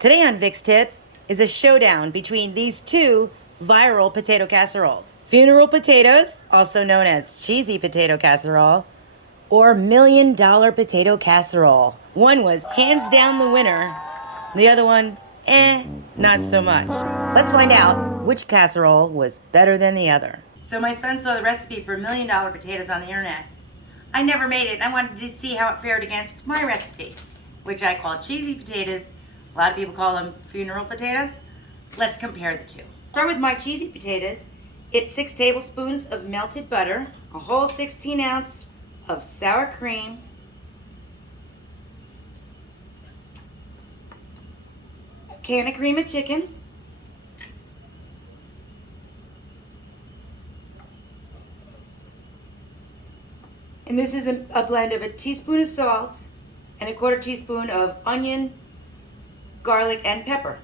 Today on Vic's Tips is a showdown between these two viral potato casseroles. Funeral potatoes, also known as cheesy potato casserole, or $1 million potato casserole. One was hands down the winner. The other one, not so much. Let's find out which casserole was better than the other. So my son saw the recipe for $1 million potatoes on the internet. I never made it, and I wanted to see how it fared against my recipe, which I call cheesy potatoes. A lot of people call them funeral potatoes. Let's compare the two. Start with my cheesy potatoes. It's 6 tablespoons of melted butter, a whole 16 ounce of sour cream, a can of cream of chicken, and this is a blend of a teaspoon of salt and a 1/4 teaspoon of onion, garlic, and pepper.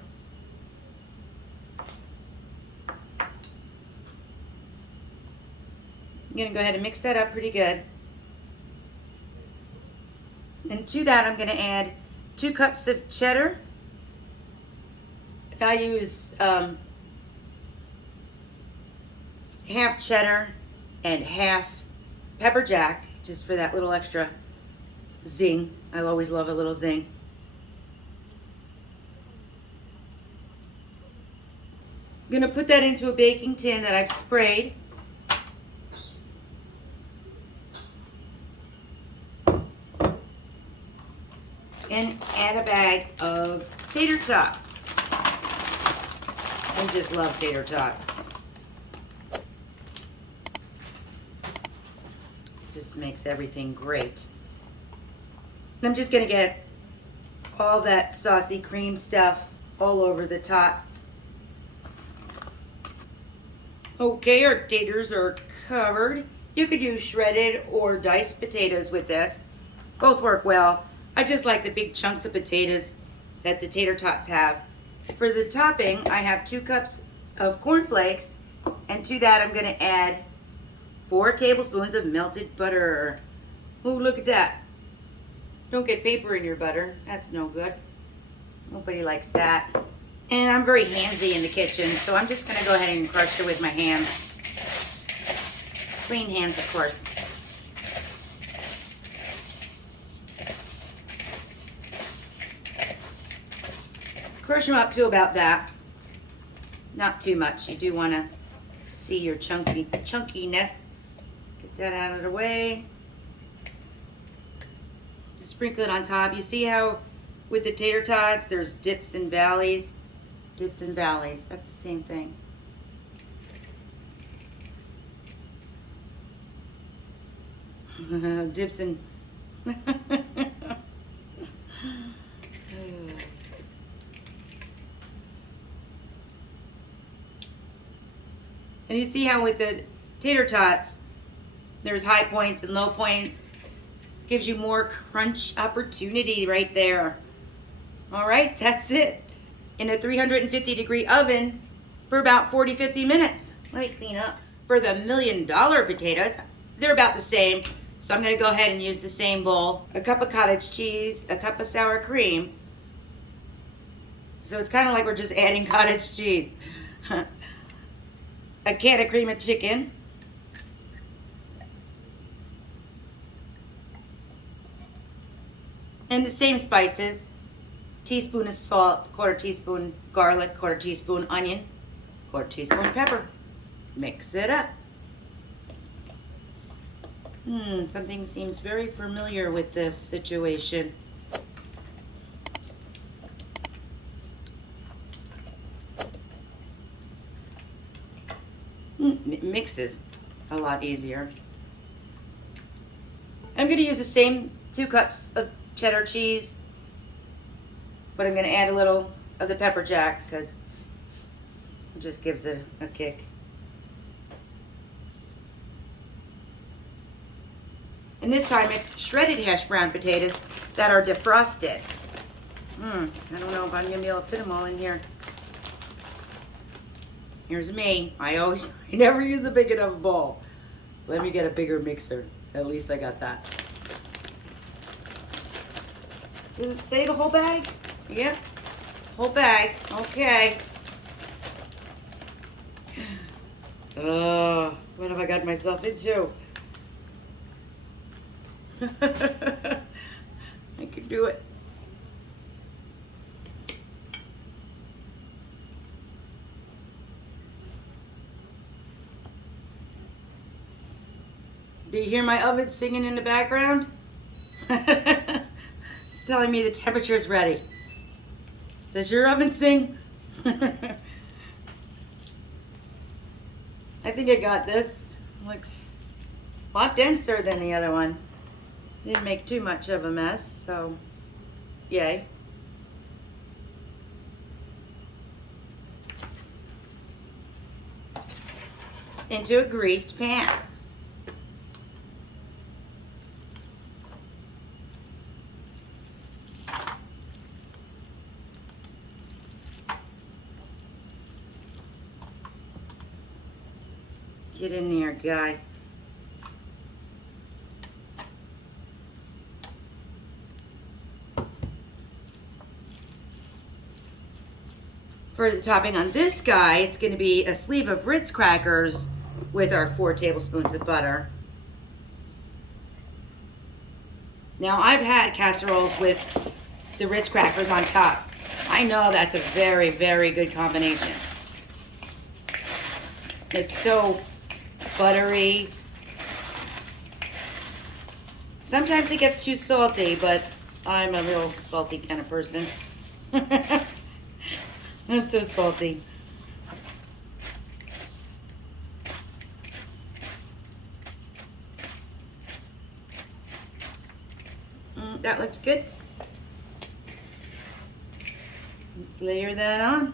I'm going to go ahead and mix that up pretty good. And to that, I'm going to add 2 cups of cheddar. I use half cheddar and half pepper jack, just for that little extra zing. I always love a little zing. I'm going to put that into a baking tin that I've sprayed. And add a bag of tater tots. I just love tater tots. This makes everything great. And I'm just going to get all that saucy cream stuff all over the tots. Okay, our taters are covered. You could use shredded or diced potatoes with this. Both work well. I just like the big chunks of potatoes that the tater tots have. For the topping, I have 2 cups of corn flakes, and to that I'm going to add 4 tablespoons of melted butter. Oh, look at that. Don't get paper in your butter. That's no good. Nobody likes that. And I'm very handsy in the kitchen, so I'm just going to go ahead and crush it with my hands. Clean hands, of course. Crush them up to about that. Not too much. You do want to see your chunkiness. Get that out of the way. Sprinkle it on top. You see how with the tater tots there's dips and valleys? Dips and valleys. That's the same thing. Dips and... And you see how with the tater tots, there's high points and low points. Gives you more crunch opportunity right there. All right, that's it. In a 350-degree oven for about 40-50 minutes. Let me clean up. For the $1 million potatoes, they're about the same. So I'm gonna go ahead and use the same bowl. A cup of cottage cheese, a cup of sour cream. So it's kind of like we're just adding cottage cheese. A can of cream of chicken. And the same spices. Teaspoon of salt, 1/4 teaspoon garlic, 1/4 teaspoon onion, 1/4 teaspoon pepper. Mix it up. Something seems very familiar with this situation. It mixes a lot easier. I'm going to use the same 2 cups of cheddar cheese, but I'm going to add a little of the pepper jack because it just gives it a kick. And this time it's shredded hash brown potatoes that are defrosted. I don't know if I'm going to be able to fit them all in here. Here's me. I never use a big enough bowl. Let me get a bigger mixer. At least I got that. Does it say the whole bag? Yep. whole bag. Okay. Oh, what have I got myself into? I could do it. Do you hear my oven singing in the background? It's telling me the temperature is ready. Does your oven sing? I think I got this. Looks a lot denser than the other one. Didn't make too much of a mess, so yay. Into a greased pan. Get in there, guy. For the topping on this guy, it's going to be a sleeve of Ritz crackers with our 4 tablespoons of butter. Now, I've had casseroles with the Ritz crackers on top. I know that's a very, very good combination. It's so buttery. Sometimes it gets too salty, but I'm a real salty kind of person. I'm so salty. That looks good. Let's layer that on.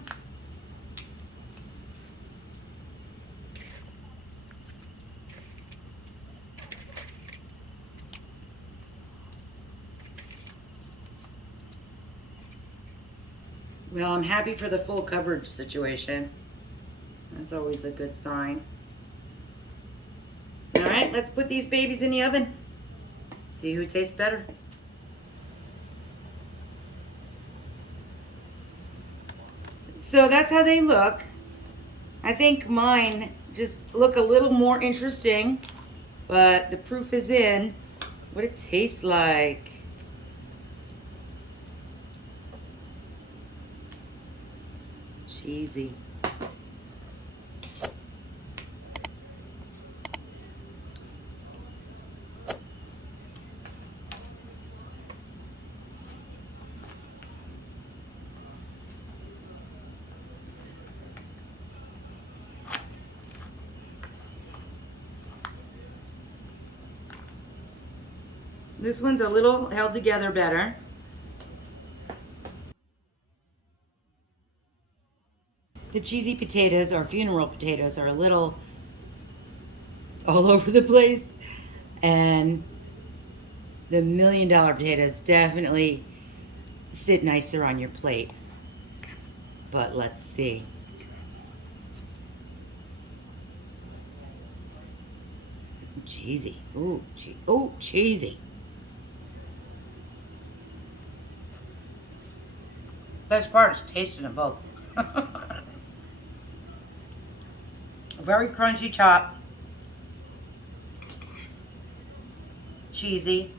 Well, I'm happy for the full coverage situation. That's always a good sign. All right, let's put these babies in the oven. See who tastes better. So that's how they look. I think mine just look a little more interesting, but the proof is in what it tastes like. Cheesy. This one's a little held together better. The cheesy potatoes, or funeral potatoes, are a little all over the place. And the $1 million potatoes definitely sit nicer on your plate. But let's see. Cheesy. Ooh, cheesy. Best part is tasting them both. Very crunchy chop. Cheesy.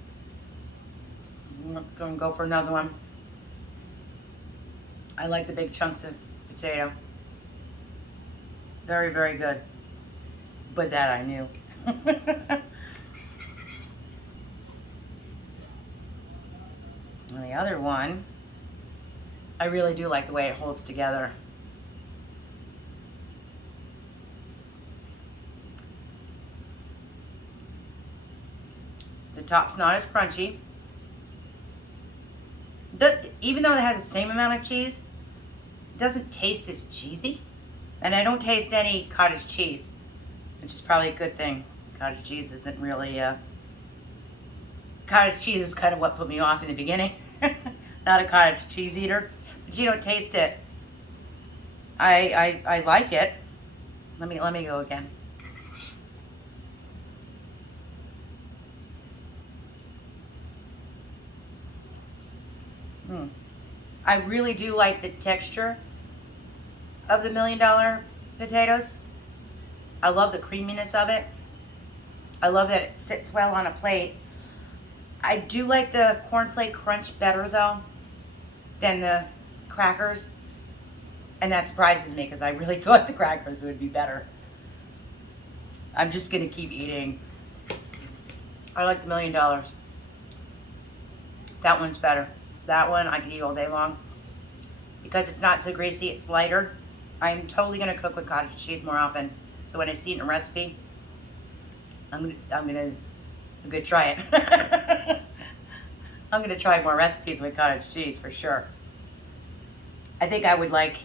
I'm gonna go for another one. I like the big chunks of potato. Very, very good. But that I knew. And the other one, I really do like the way it holds together. The top's not as crunchy. Even though it has the same amount of cheese, it doesn't taste as cheesy. And I don't taste any cottage cheese, which is probably a good thing. Cottage cheese isn't really... Cottage cheese is kind of what put me off in the beginning. Not a cottage cheese eater. But you don't taste it. I like it. Let me go again. I really do like the texture of the $1 Million potatoes. I love the creaminess of it. I love that it sits well on a plate. I do like the cornflake crunch better though than the crackers. And that surprises me because I really thought the crackers would be better. I'm just gonna keep eating. I like the $1 Million. That one's better. That one I can eat all day long. Because it's not so greasy, it's lighter. I'm totally gonna cook with cottage cheese more often. So when I see it in a recipe, I'm gonna try it. I'm gonna try more recipes with cottage cheese for sure. I think I would like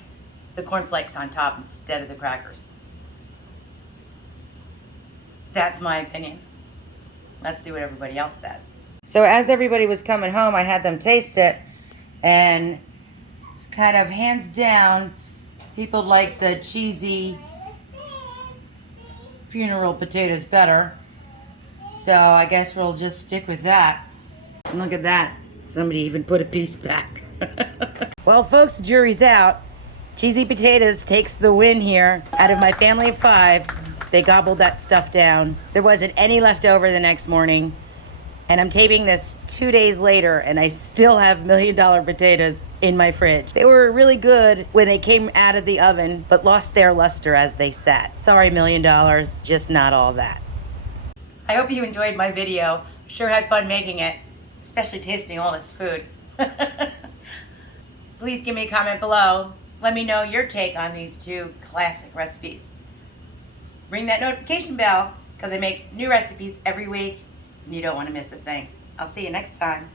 the cornflakes on top instead of the crackers. That's my opinion. Let's see what everybody else says. So as everybody was coming home, I had them taste it, and it's kind of hands down, people like the cheesy funeral potatoes better. So I guess we'll just stick with that. And look at that. Somebody even put a piece back. Well, folks, the jury's out. Cheesy potatoes takes the win here. Out of my family of 5, they gobbled that stuff down. There wasn't any left over the next morning. And I'm taping this 2 days later, and I still have $1 Million potatoes in my fridge. They were really good when they came out of the oven, but lost their luster as they sat. Sorry, $1 Million, just not all that. I hope you enjoyed my video. Sure had fun making it, especially tasting all this food. Please give me a comment below. Let me know your take on these 2 classic recipes. Ring that notification bell, because I make new recipes every week, and you don't want to miss a thing. I'll see you next time.